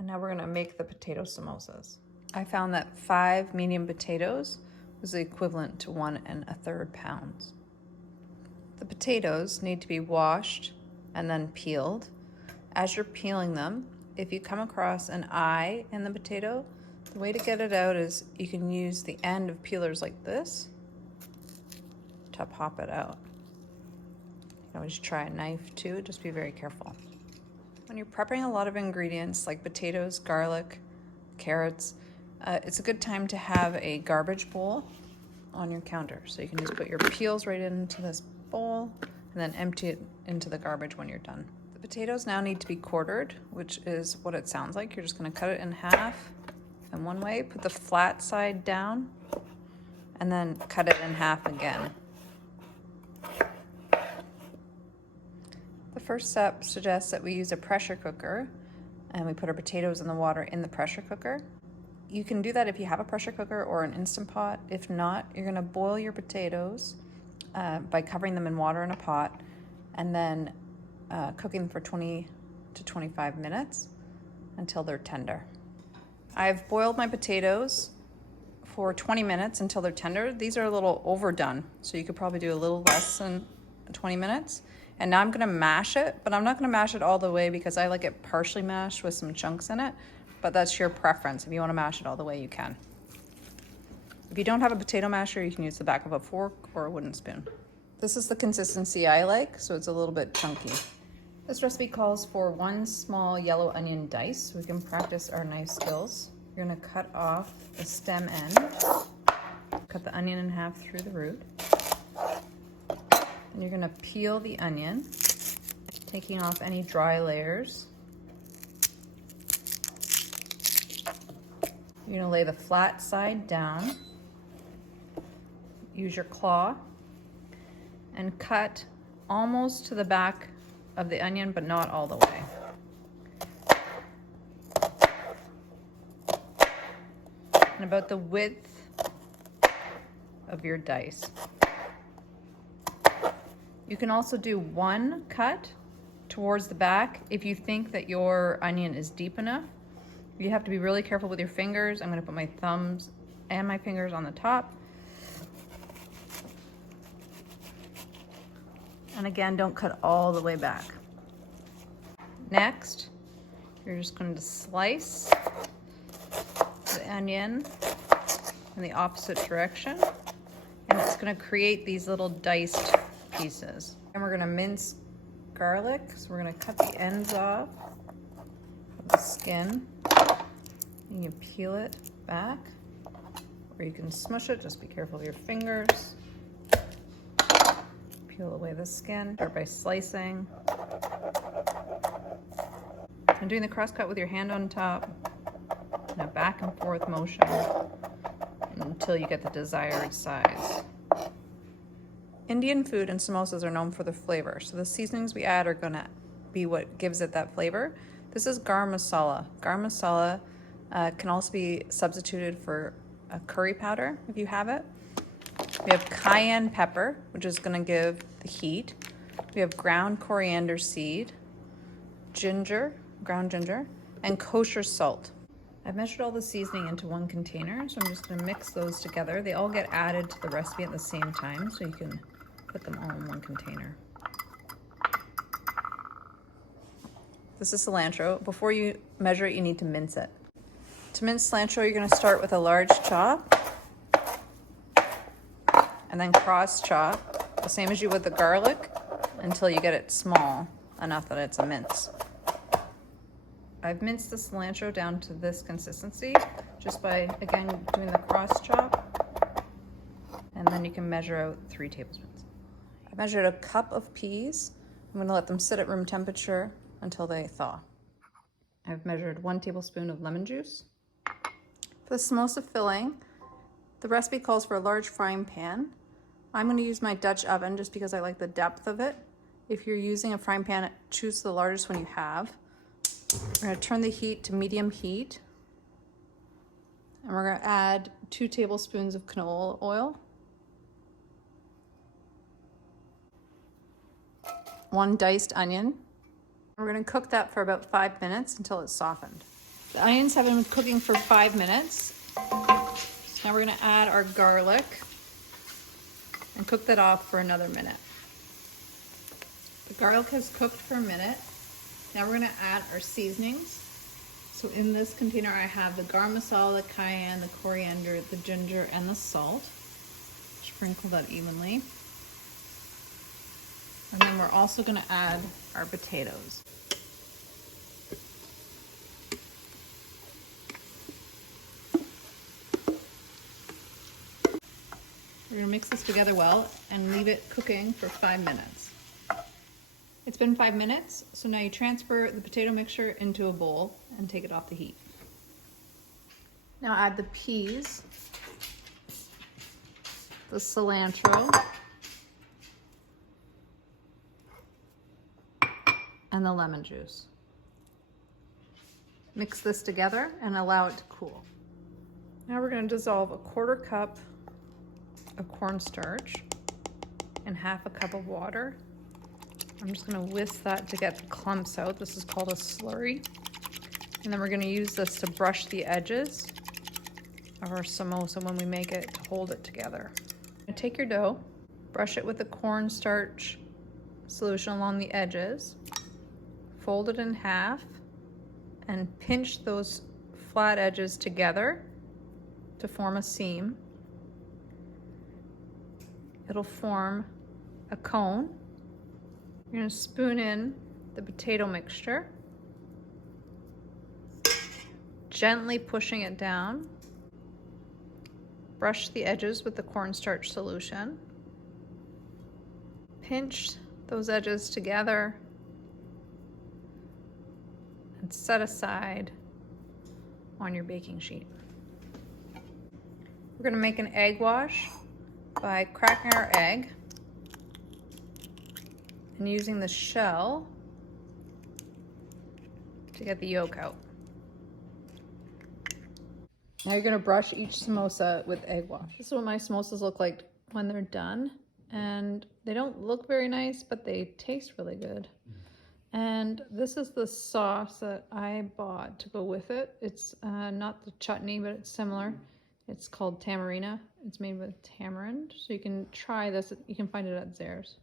And now we're gonna make the potato samosas. I found that 5 medium potatoes was the equivalent to 1 1/3 pounds. The potatoes need to be washed and then peeled. As you're peeling them, if you come across an eye in the potato, the way to get it out is you can use the end of peelers like this to pop it out. You can always try a knife too, just be very careful. When you're prepping a lot of ingredients like potatoes, garlic, carrots, it's a good time to have a garbage bowl on your counter. So you can just put your peels right into this bowl and then empty it into the garbage when you're done. The potatoes now need to be quartered, which is what it sounds like. You're just gonna cut it in half in one way, put the flat side down, and then cut it in half again. The first step suggests that we use a pressure cooker and we put our potatoes in the water in the pressure cooker. You can do that if you have a pressure cooker or an Instant Pot. If not, you're gonna boil your potatoes by covering them in water in a pot and then cooking for 20 to 25 minutes until they're tender. I've boiled my potatoes for 20 minutes until they're tender. These are a little overdone, so you could probably do a little less than 20 minutes. And now I'm gonna mash it, but I'm not gonna mash it all the way because I like it partially mashed with some chunks in it, but that's your preference. If you wanna mash it all the way, you can. If you don't have a potato masher, you can use the back of a fork or a wooden spoon. This is the consistency I like, so it's a little bit chunky. This recipe calls for 1 small yellow onion dice, so we can practice our knife skills. You're gonna cut off the stem end, cut the onion in half through the root. And you're gonna peel the onion, taking off any dry layers. You're gonna lay the flat side down, use your claw, and cut almost to the back of the onion, but not all the way. And about the width of your dice. You can also do 1 cut towards the back if you think that your onion is deep enough. You have to be really careful with your fingers. I'm gonna put my thumbs and my fingers on the top. And again, don't cut all the way back. Next, you're just going to slice the onion in the opposite direction. And it's gonna create these little diced pieces. And we're gonna mince garlic. So we're gonna cut the ends off of the skin. And you peel it back, or you can smush it. Just be careful with your fingers. Peel away the skin. Start by slicing. And doing the cross cut with your hand on top in a back and forth motion until you get the desired size. Indian food and samosas are known for their flavor, so the seasonings we add are gonna be what gives it that flavor. This is garam masala. Garam masala can also be substituted for a curry powder if you have it. We have cayenne pepper, which is gonna give the heat. We have ground coriander seed, ginger, ground ginger, and kosher salt. I've measured all the seasoning into 1 container, so I'm just gonna mix those together. They all get added to the recipe at the same time, so you can put them all in 1 container. This is cilantro. Before you measure it, you need to mince it. To mince cilantro, you're gonna start with a large chop and then cross chop, the same as you would the garlic, until you get it small enough that it's a mince. I've minced the cilantro down to this consistency just by, again, doing the cross chop, and then you can measure out 3 tablespoons. I measured a cup of peas. I'm gonna let them sit at room temperature until they thaw. I've measured 1 tablespoon of lemon juice. For the samosa filling, the recipe calls for a large frying pan. I'm gonna use my Dutch oven just because I like the depth of it. If you're using a frying pan, choose the largest one you have. We're gonna turn the heat to medium heat. And we're gonna add 2 tablespoons of canola oil, 1 diced onion. We're gonna cook that for about 5 minutes until it's softened. The onions have been cooking for 5 minutes. So now we're gonna add our garlic and cook that off for another minute. The garlic has cooked for a minute. Now we're gonna add our seasonings. So in this container I have the garam masala, the cayenne, the coriander, the ginger, and the salt. Sprinkle that evenly. And then we're also gonna add our potatoes. We're gonna mix this together well and leave it cooking for 5 minutes. It's been 5 minutes, so now you transfer the potato mixture into a bowl and take it off the heat. Now add the peas, the cilantro, and the lemon juice. Mix this together and allow it to cool. Now we're going to dissolve a 1/4 cup of cornstarch in 1/2 cup of water. I'm just going to whisk that to get the clumps out. This is called a slurry. And then we're going to use this to brush the edges of our samosa when we make it to hold it together. Take your dough, brush it with the cornstarch solution along the edges, fold it in half, and pinch those flat edges together to form a seam. It'll form a cone. You're going to spoon in the potato mixture, gently pushing it down. Brush the edges with the cornstarch solution. Pinch those edges together and set aside on your baking sheet. We're going to make an egg wash by cracking our egg and using the shell to get the yolk out. Now you're going to brush each samosa with egg wash. This is what my samosas look like when they're done. And they don't look very nice, but they taste really good. And this is the sauce that I bought to go with it. It's not the chutney, but it's similar. It's called tamarina. It's made with tamarind. So you can try this. You can find it at Zare's.